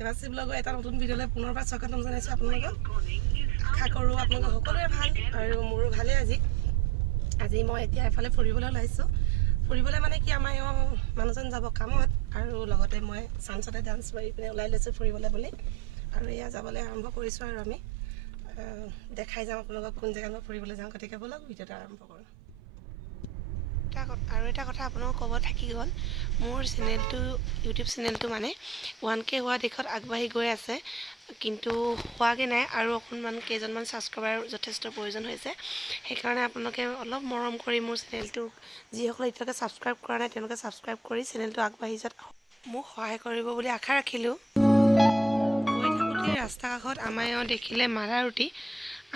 দেৱাশ্ৰী ব্লগৰ এটা নতুন ভিডিঅ'লৈ পুনৰবাৰ স্বাগতম জনাইছোঁ আপোনালোকক। আশা কৰোঁ আপোনালোকৰ সকলোৰে ভাল আৰু মোৰো ভালেই। আজি মই এতিয়া এফালে ফুৰিবলৈ ওলাইছোঁ। ফুৰিবলৈ মানে কি, আমাৰ মানুহজন যাব কামত আৰু লগতে মই চাঞ্চতে ডান্স মাৰি পিনে ওলাই লৈছোঁ ফুৰিবলৈ বুলি। আৰু এয়া যাবলৈ আৰম্ভ কৰিছোঁ আৰু আমি দেখাই যাম আপোনালোকক কোন জেগাত মই ফুৰিবলৈ যাওঁ। গতিকে ব'লক ভিডিঅ'টো আৰম্ভ কৰোঁ। আৰু এটা কথা আপোনালোকক ক'ব থাকি গ'ল, মোৰ চেনেলটো ইউটিউব চেনেলটো মানে 1K হোৱা দিশত আগবাঢ়ি গৈ আছে, কিন্তু হোৱাগৈ নাই আৰু অকণমান কেইজনমান ছাবস্ক্ৰাইবাৰ যথেষ্ট প্ৰয়োজন হৈছে। সেইকাৰণে আপোনালোকে অলপ মৰম কৰি মোৰ চেনেলটো, যিসকলে এতিয়ালৈকে ছাবস্ক্ৰাইব কৰা নাই তেওঁলোকে ছাবস্ক্ৰাইব কৰি চেনেলটো আগবাঢ়ি যোৱাত মোক সহায় কৰিব বুলি আশা ৰাখিলোঁ। গৈ থাকোঁতে ৰাস্তা কাষত আমাৰ দেখিলে মালা ৰুটি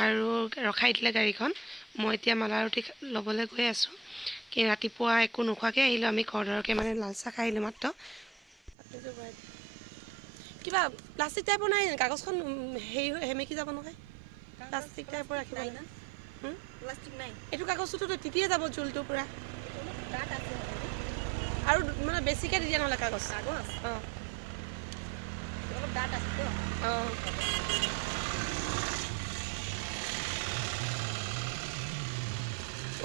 আৰু ৰখাই দিলে গাড়ীখন। মই এতিয়া মালা ৰুটি ল'বলৈ গৈ আছোঁ। কিন্তু ৰাতিপুৱা একো নোখোৱাকৈ আহিলোঁ আমি, খৰধৰকৈ মানে লাল চাহ খাই আহিলোঁ মাত্ৰ। কিবা প্লাষ্টিক টাইপৰ নাই, কাগজখন হেৰি হৈ সেমেকি যাব নহয়। প্লাষ্টিক টাইপৰ ৰাখিব লাগে। প্লাষ্টিক নাই, এইটো কাগজটোতো তিতিয়ে যাব জোলটো পূৰা। আৰু মানে বেছিকৈ দি দিয়া নহ'লে কাগজ। অঁ অলপ ডাঠ আছে। অঁ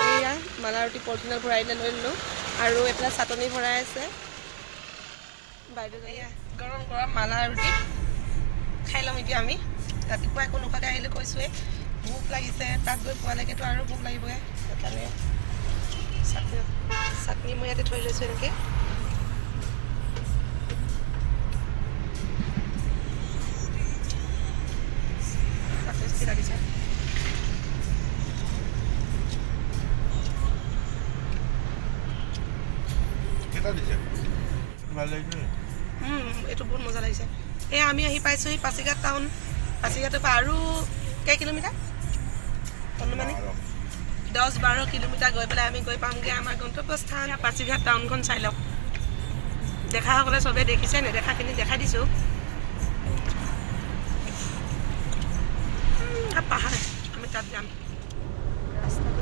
এয়া মালা ৰুটি পলিথিনত ভৰাই দিলে লৈ ল'লোঁ আৰু এইফালে চাটনি ভৰাই আছে বাইদেউ। এয়া গৰম গৰম মালা ৰুটি খাই ল'ম এতিয়া আমি। ৰাতিপুৱা একো নোখোৱাকৈ আহিলোঁ কৈছোঁৱেই, ভোক লাগিছে। তাত গৈ পোৱালৈকেতো আৰু ভোক লাগিবই। সেইকাৰণে চাটনি মই ইয়াতে থৈ লৈছোঁ এনেকৈ। টেষ্টি লাগিছে। এইটো বহুত মজা লাগিছে। এই আমি আহি পাইছোঁহি পাছিঘাট টাউন। পাছিঘাটৰ পৰা আৰু কেই কিলোমিটাৰ, অনুমানিক 10-12 কিলোমিটাৰ গৈ পেলাই আমি গৈ পামগৈ আমাৰ গন্তব্যস্থান পাছিঘাট টাউনখন। চাই লওক, দেখাসকলে চবেই দেখিছে, নেদেখাখিনি দেখাই দিছোঁ। পাহাৰ, আমি তাত যাম। ৰাস্তাটো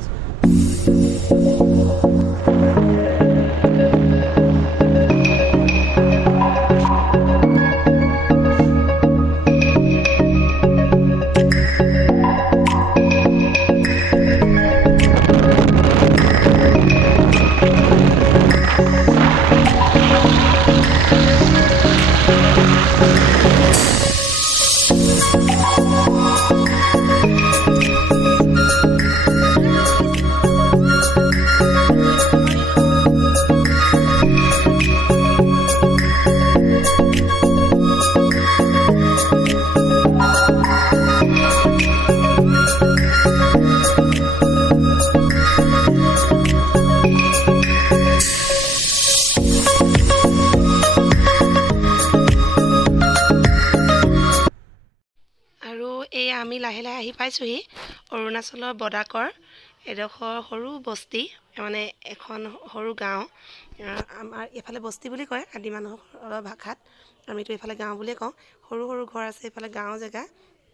আমি লাহে লাহে আহি পাইছোঁহি অৰুণাচলৰ বদাকৰ এডোখৰ সৰু বস্তি, মানে এখন সৰু গাঁও। আমাৰ এইফালে বস্তি বুলি কয় আদি মানুহৰ ভাষাত, আমিতো এইফালে গাঁও বুলিয়ে কওঁ। সৰু সৰু ঘৰ আছে এইফালে, গাঁও জেগা।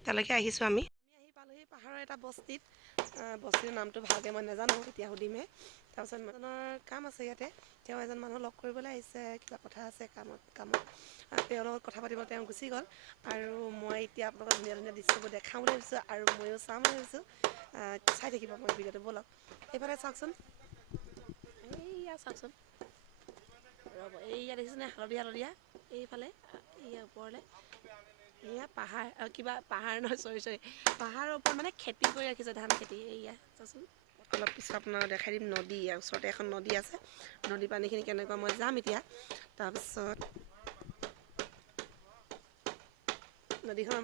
তালৈকে আহিছোঁ আমি। আহি পালোহি পাহাৰৰ এটা বস্তিত। বস্তিৰ নামটো ভালকৈ মই নাজানো, এতিয়া সুধিমহে। তাৰপিছত মানুহজনৰ কাম আছে ইয়াতে, তেওঁ এজন মানুহ লগ কৰিবলৈ আহিছে, কিবা কথা আছে কামত। তেওঁৰ লগত কথা পাতিব তেওঁ গুচি গ'ল আৰু মই এতিয়া আপোনালোকক ধুনীয়া ধুনীয়া দৃশ্যবোৰ দেখাম বুলি ভাবিছোঁ আৰু ময়ো চাম বুলি ভাবিছোঁ। চাই থাকিব মই ভিডিঅ'টো, ব'লক। এইফালে চাওকচোন, এইয়া চাওকচোন, ৰ'ব, এইয়া দেখিছেনে হালধীয়া হালধীয়া, এইফালে এইয়া ওপৰলৈ এয়া পাহাৰ, কিবা পাহাৰ নহয়, চৰি পাহাৰৰ ওপৰত মানে খেতি কৰি ৰাখিছে, ধান খেতি। এইয়া চাওকচোন, অলপ পিছত আপোনাক দেখাই দিম নদী। ওচৰতে এখন নদী আছে, নদী পানীখিনি কেনেকুৱা মই যাম এতিয়া। তাৰপিছত নদীখনৰ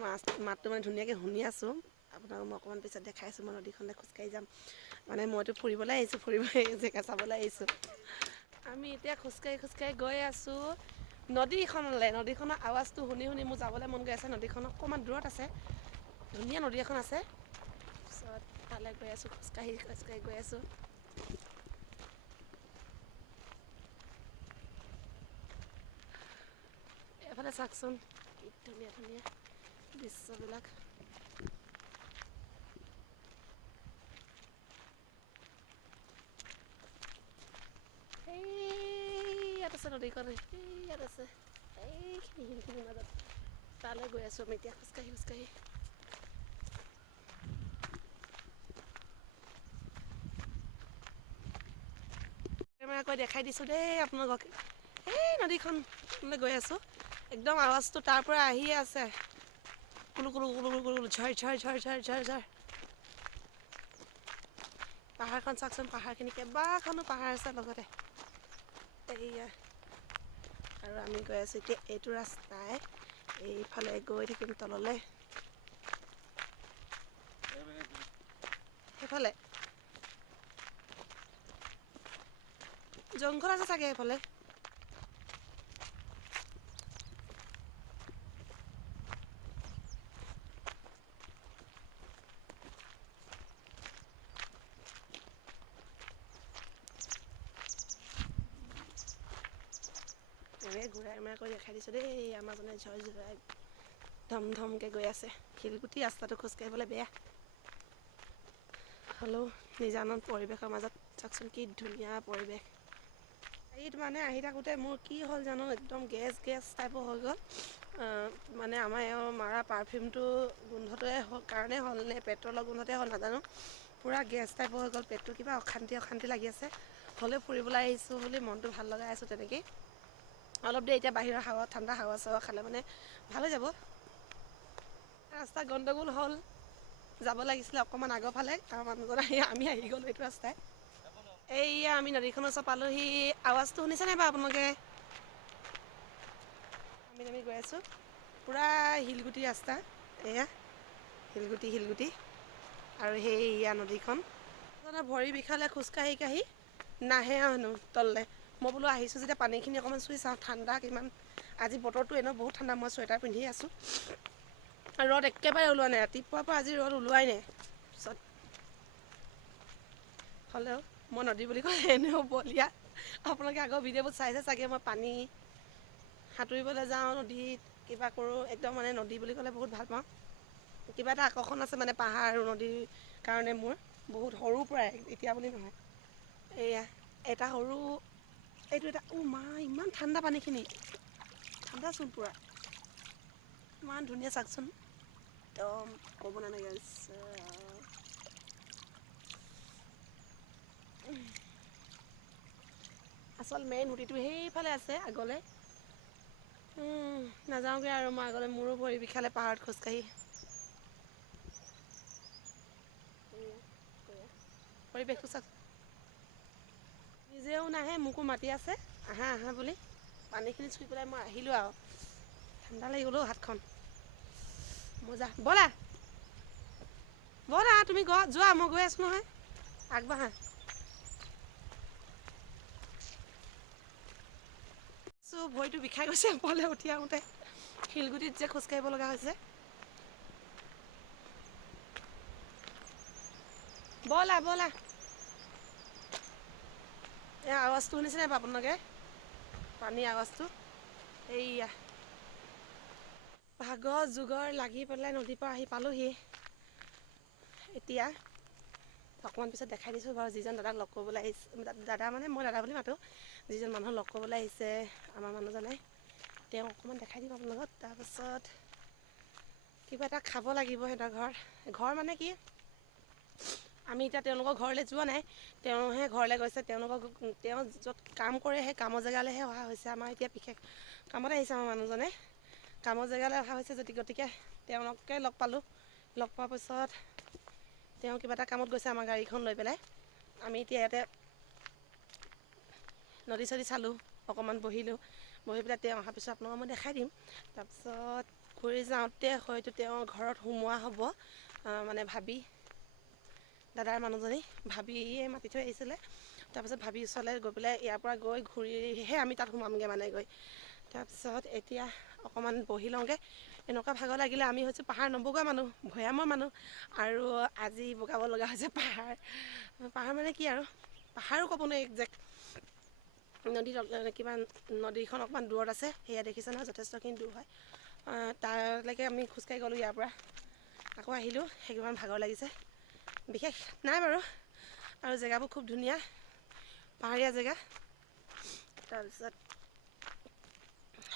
মাতটো মানে ধুনীয়াকৈ শুনি আছোঁ। আপোনাক মই অকণমান পিছত দেখাইছোঁ। মই নদীখনলৈ খোজকাঢ়ি যাম, মানে মইতো ফুৰিবলৈ আহিছোঁ, জেগা চাবলৈ আহিছোঁ। আমি এতিয়া খোজকাঢ়ি গৈ আছোঁ নদীখনলৈ। নদীখনৰ আৱাজটো শুনি শুনি মোৰ যাবলৈ মন গৈ আছে। নদীখন অকণমান দূৰত আছে, ধুনীয়া নদী এখন আছে। তাৰপিছত তালৈ গৈ আছোঁ, খোজকাঢ়ি গৈ আছোঁ। এফালে চাওকচোন, কি ধুনীয়া ধুনীয়া দৃশ্যবিলাক। এই ইয়াত আছে নদীখন, ইয়াত আছে, এইখিনি মাজত তালৈ গৈ আছোঁ আমি এতিয়া খোজকাঢ়ি খোজকাঢ়ি। কেমেৰাকৈ দেখাই দিছোঁ দেই আপোনালোকক। এই নদীখনলৈ গৈ আছোঁ, একদম আৱাজটো তাৰ পৰা আহিয়ে আছে, কুলু কুলু কুলু কুলু কুলু ঝৰ ঝৰ ঝৰ ঝৰ ঝৰ ঝৰ। পাহাৰখন চাওকচোন, পাহাৰখিনি কেইবাখনো পাহাৰ আছে লগতে। এইয়া আৰু আমি গৈ আছোঁ এতিয়া এইটো ৰাস্তাই, এইফালে গৈ থাকিম তললৈ, সেইফালে জংঘল আছে চাগে সেইফালে। এনেকৈ ঘূৰাই কৰি দেখাই দিছোঁ দেই, আমাৰজনে ঝৰ ঝৰাই ধম ধমকৈ গৈ আছে। শিলগুটি ৰাস্তাটো খোজকাঢ়িবলৈ বেয়া, হ'লেও নিজানত পৰিৱেশৰ মাজত চাওকচোন কি ধুনীয়া পৰিৱেশ। এইটো মানে আহি থাকোঁতে মোৰ কি হ'ল জানো, একদম গেছ গেছ টাইপৰ হৈ গ'ল। মানে আমাৰ এওঁ মাৰা পাৰফিউমটো গোন্ধটোৱে কাৰণে হ'ল নে পেট্ৰলৰ গোন্ধতে হ'ল নাজানো, পূৰা গেছ টাইপৰ হৈ গ'ল, পেটটো কিবা অশান্তি অশান্তি লাগি আছে। হ'লেও ফুৰিবলৈ আহিছোঁ বুলি মনটো ভাল লগাই আছোঁ তেনেকেই। অলপ দেৰি এতিয়া বাহিৰৰ হাৱা, ঠাণ্ডা হাৱা চাৱা খালে মানে ভাল হৈ যাব। ৰাস্তা গণ্ডগোল হ'ল, যাব লাগিছিলে অকণমান আগৰ ফালে, আমাৰ মানুহজন আমি আহি গ'লোঁ এইটো ৰাস্তাই। এইয়া আমি নদীখনৰ ওচৰত পালোঁহি। আৱাজটো শুনিছে নাই বাৰু আপোনালোকে? আমি গৈ আছোঁ, পূৰা শিলগুটি ৰাস্তা, এয়া শিলগুটি শিলগুটি আৰু সেইয়া নদীখন। ভৰি বিষালে খোজকাঢ়ি কাঢ়ি নাহে আৰু হেনো তললৈ। মই বোলো আহিছোঁ যেতিয়া পানীখিনি অকণমান চুই চাওঁ ঠাণ্ডা কিমান। আজি বতৰটো এনেও বহুত ঠাণ্ডা, মই চুৱেটাৰ পিন্ধি আছোঁ। ৰ'দ একেবাৰে ওলোৱা নাই, ৰাতিপুৱাৰ পৰা আজি ৰ'দ ওলোৱাই নাই। পিছত হ'লেও মই নদী বুলি ক'লে এনেও বলিয়া। আপোনালোকে আগৰ ভিডিঅ'বোৰ চাইছে চাগে, মই পানী সাঁতুৰিবলৈ যাওঁ নদীত, কিবা কৰোঁ, একদম মানে নদী বুলি ক'লে বহুত ভাল পাওঁ। কিবা এটা আকৰ্ষণ আছে মানে পাহাৰ আৰু নদীৰ কাৰণে মোৰ, বহুত সৰুৰ পৰাই, এতিয়া বুলি নহয়। এয়া এটা সৰু, এইটো এটা মা ইমান ঠাণ্ডা পানীখিনি, ঠাণ্ডাচোন পূৰা, ইমান ধুনীয়া চাওকচোন, একদম ক'ব নালাগে। আচল মেইন সুঁতিটো সেইফালে আছে আগলৈ। নাযাওঁগৈ আৰু মই আগলৈ, মোৰো ভৰি বিষালে পাহাৰত খোজকাঢ়ি। পৰিৱেশটো চাওক, নিজেও নাহে মোকো মাতি আছে আহা আহা বুলি। পানীখিনি চুই পেলাই মই আহিলোঁ আৰু, ঠাণ্ডা লাগি গ'ল হাতখন। মজা, ব'লা ব'লা তুমি যোৱা, মই গৈ আছোঁ নহয়, আগবাঢ়া। ভৰিটো বিষাই গৈছে ওপৰলৈ উঠি আহোঁতে, শিলগুটিত যে খোজকাঢ়িব লগা হৈছে। ব'লা ব'লা, এয়া আৱাজটো শুনিছে নাই বাৰু আপোনালোকে, পানীৰ আৱাজটো। এইয়া ভাগৰ জুগৰ লাগি পেলাই নদীৰ পৰা আহি পালোঁহি। এতিয়া অকণমান পিছত দেখাই দিছোঁ বাৰু, যিজন দাদাক লগ কৰিবলৈ আহিছে, দাদা মানে মই দাদা বুলি মাতোঁ, যিজন মানুহ লগ কৰিবলৈ আহিছে আমাৰ মানুহজনে, তেওঁ অকণমান দেখাই দিম আপোনালোকক। তাৰপাছত কিবা এটা খাব লাগিব, সিহঁতৰ ঘৰ মানে কি, আমি এতিয়া তেওঁলোকৰ ঘৰলৈ যোৱা নাই, তেওঁহে ঘৰলৈ গৈছে। তেওঁ য'ত কাম কৰে সেই কামৰ জেগালৈহে অহা হৈছে। আমাৰ এতিয়া বিশেষ কামত আহিছে আমাৰ মানুহজনে, কামৰ জেগালৈ অহা হৈছে গতিকে তেওঁলোকে লগ পালোঁ। লগ পোৱাৰ পিছত তেওঁ কিবা এটা কামত গৈছে আমাৰ গাড়ীখন লৈ পেলাই। আমি এতিয়া ইয়াতে নদী চদী চালোঁ, অকণমান বহিলোঁ, বহি পেলাই তেওঁ অহাৰ পিছত আপোনালোকক মই দেখাই দিম। তাৰপিছত ঘূৰি যাওঁতে হয়তো তেওঁৰ ঘৰত সোমোৱা হ'ব, মানে ভাবি, দাদাৰ মানুহজনী ভাবিয়ে মাতি থৈ আহিছিলে। তাৰপিছত ভাবি ওচৰলৈ গৈ পেলাই ইয়াৰ পৰা গৈ ঘূৰিহে আমি তাত সোমামগৈ মানে গৈ। তাৰপিছত এতিয়া অকণমান বহি লওঁগৈ, এনেকুৱা ভাগৰ লাগিলে। আমি হৈছোঁ পাহাৰ নবগোৱা মানুহ, ভৈয়ামৰ মানুহ, আৰু আজি বগাব লগা হৈছে পাহাৰ। পাহাৰ মানে কি আৰু, পাহাৰো ক'ব নোৱাৰি একজেক্ট, কিবা নদীখন অকণমান দূৰত আছে, সেয়া দেখিছে নহয়, যথেষ্টখিনি দূৰ হয়। তালৈকে আমি খোজকাঢ়ি গ'লোঁ ইয়াৰ পৰা, আকৌ আহিলোঁ, সেইকিমান ভাগৰ লাগিছে। বিশেষ নাই বাৰু, আৰু জেগাবোৰ খুব ধুনীয়া, পাহাৰীয়া জেগা। তাৰপিছত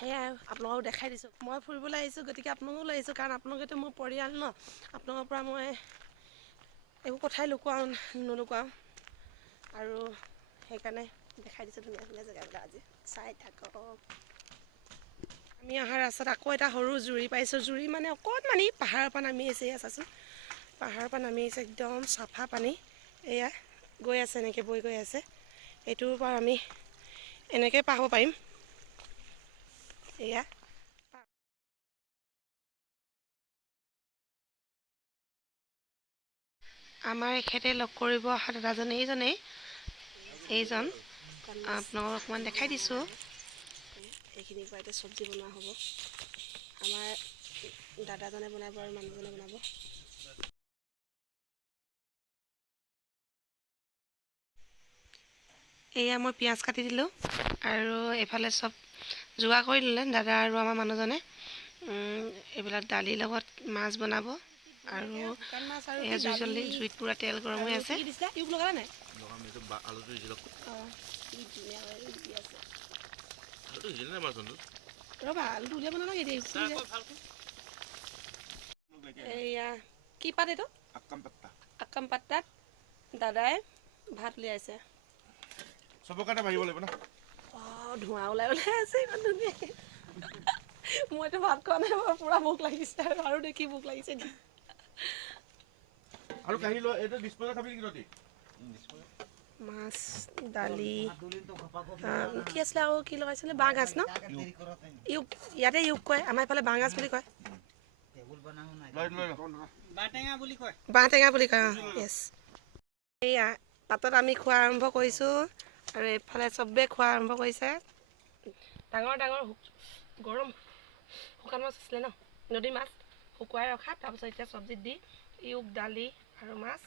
সেয়াই আপোনালোকক দেখাই দিছোঁ। মই ফুৰিবলৈ আহিছোঁ, গতিকে আপোনালোকো লৈ আহিছোঁ, কাৰণ আপোনালোকেতো মোৰ পৰিয়াল ন। আপোনালোকৰ পৰা মই একো কথাই নুলুকুৱাওঁ আৰু সেইকাৰণে দেখাই দিছোঁ ধুনীয়া ধুনীয়া জেগাবিলাক। আজি চাই থাকক। আমি অহা ৰাস্তাত আকৌ এটা সৰু জুৰি পাইছোঁ। জুৰি মানে অকণমানি পাহাৰৰ পৰা নামি আহিছে। এয়া চাচোন, পাহাৰৰ পৰা নামি আহিছে, একদম চাফা পানী। এয়া গৈ আছে, এনেকৈ বৈ গৈ আছে। এইটোৰ পৰা আমি এনেকৈ পাৰ হ'ব পাৰিম। এয়া আমাৰ এখেতে লগ কৰিব অহা দাদাজন এইজন আপোনালোকক অকণমান দেখাই দিছোঁ। এইখিনিৰ পৰা এতিয়া চব্জি বনোৱা হ'ব। আমাৰ দাদাজনে বনাব আৰু মানুহজনে বনাব। এয়া মই পিঁয়াজ কাটি দিলোঁ আৰু এইফালে চব যোগাৰ কৰি দিলে দাদা আৰু আমাৰ মানুহজনে। এইবিলাক দালিৰ লগত মাছ বনাব আৰু এয়া জুইত পূৰা তেল গৰম হৈ আছে। এয়া কি পাত এইটো? আকাম পাত্তাত দাদাই ভাত উলিয়াইছে। চবৰ কাৰণে ভাবিব লাগিব ন। ধোঁৱা ওলাই আছে ইমান ধুনীয়াকৈ। মইতো ভাত খোৱা নাই, মোৰ পূৰা ভোক লাগিছে আৰু দেখি ভোক লাগিছে নি। আৰু কাঢ়ি লৈ এইটো ডিছপ'জত খাবি নেকি তহঁতি? মাছ, দালি, কি আছিলে আৰু কি লগাইছিলে? বাঁহগাজ ন? ইয়াতে ইউক কয়, আমাৰ এইফালে বাঁহগাজ বুলি কয়। বাঁহটেঙা বুলি কয়, য়েছ। এইয়া পাতত আমি খোৱা আৰম্ভ কৰিছোঁ আৰু এইফালে চবেই খোৱা আৰম্ভ কৰিছে। ডাঙৰ ডাঙৰ গৰম শুকান মাছ আছিলে ন, নদীৰ মাছ শুকুৱাই ৰখা। তাৰপিছত এতিয়া চব্জিত দি ইউক, দালি আৰু মাছ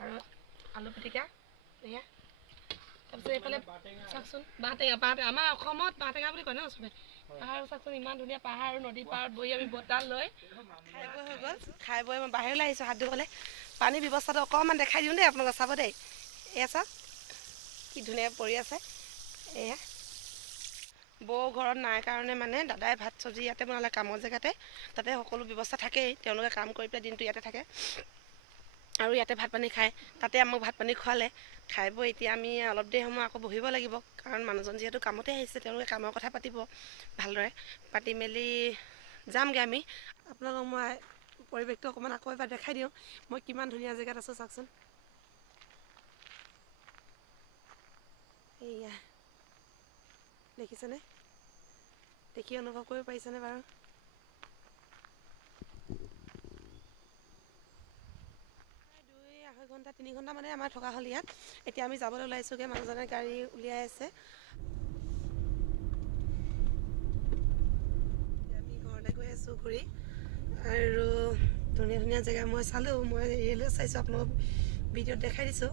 আৰু আলু পিটিকা। এয়া তাৰপিছত এইফালে চাওকচোন, বাঁহটেঙা আমাৰ অসমত বাঁহটেঙা বুলি কয় ন চবে। পাহাৰ চাওকচোন, ইমান ধুনীয়া পাহাৰ আৰু নদীৰ পাৰত বহি আমি বতাহ লৈ খাই বৈ হৈ গ'ল। খাই বৈ মই বাহিৰলৈ আহিছোঁ হাত ধুবলৈ। পানীৰ ব্যৱস্থাটো অকণমান দেখাই দিওঁ দেই আপোনালোকে, চাব দেই। এয়া চাওক কি ধুনীয়া পৰি আছে। এয়া বৌ ঘৰত নাই কাৰণে মানে দাদাই ভাত চব্জি ইয়াতে বনালে, কামৰ জেগাতে। তাতে সকলো ব্যৱস্থা থাকেই, তেওঁলোকে কাম কৰি পেলাই দিনটো ইয়াতে থাকে আৰু ইয়াতে ভাত পানী খায়। তাতে আমাক ভাত পানী খোৱালে। খাই বৈ এতিয়া আমি অলপ দেৰি সময় আকৌ বহিব লাগিব, কাৰণ মানুহজন যিহেতু কামতে আহিছে, তেওঁলোকে কামৰ কথা পাতিব ভালদৰে। পাতি মেলি যামগৈ আমি। আপোনালোকক মই পৰিৱেশটো অকণমান আকৌ এবাৰ দেখাই দিওঁ, মই কিমান ধুনীয়া জেগাত আছোঁ চাওকচোন। এয়া দেখিছেনে? দেখি অনুভৱ কৰিব পাৰিছেনে বাৰু? 2-2.5 ঘণ্টা 3 ঘণ্টা মানে আমাৰ থকা হ'ল ইয়াত। এতিয়া আমি যাবলৈ ওলাইছোঁগৈ, মানুহজনে গাড়ী উলিয়াই আছে। আমি ঘৰলৈ গৈ আছোঁ ঘূৰি আৰু ধুনীয়া ধুনীয়া জেগা মই চালোঁ। মই ৰিয়েলিও চাইছোঁ, আপোনালোকক ভিডিঅ'ত দেখাই দিছোঁ।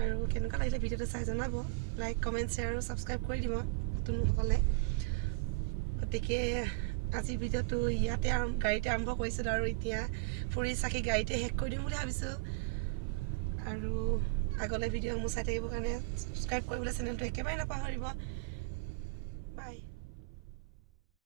আৰু কেনেকুৱা লাগিলে ভিডিঅ'টো চাই জনাব। লাইক, কমেণ্ট, শ্বেয়াৰ আৰু ছাবস্ক্ৰাইব কৰি দিব নতুনসকলে। গতিকে আজি ভিডিঅ'টো ইয়াতে গাড়ীতে আৰম্ভ কৰিছিলোঁ আৰু এতিয়া ফুৰি চাকি গাড়ীতে শেষ কৰি দিম বুলি ভাবিছোঁ। আৰু আগলৈ ভিডিঅ'সমূহ চাই থাকিবৰ কাৰণে ছাবস্ক্ৰাইব কৰিবলৈ চেনেলটো একেবাৰে নাপাহৰিব।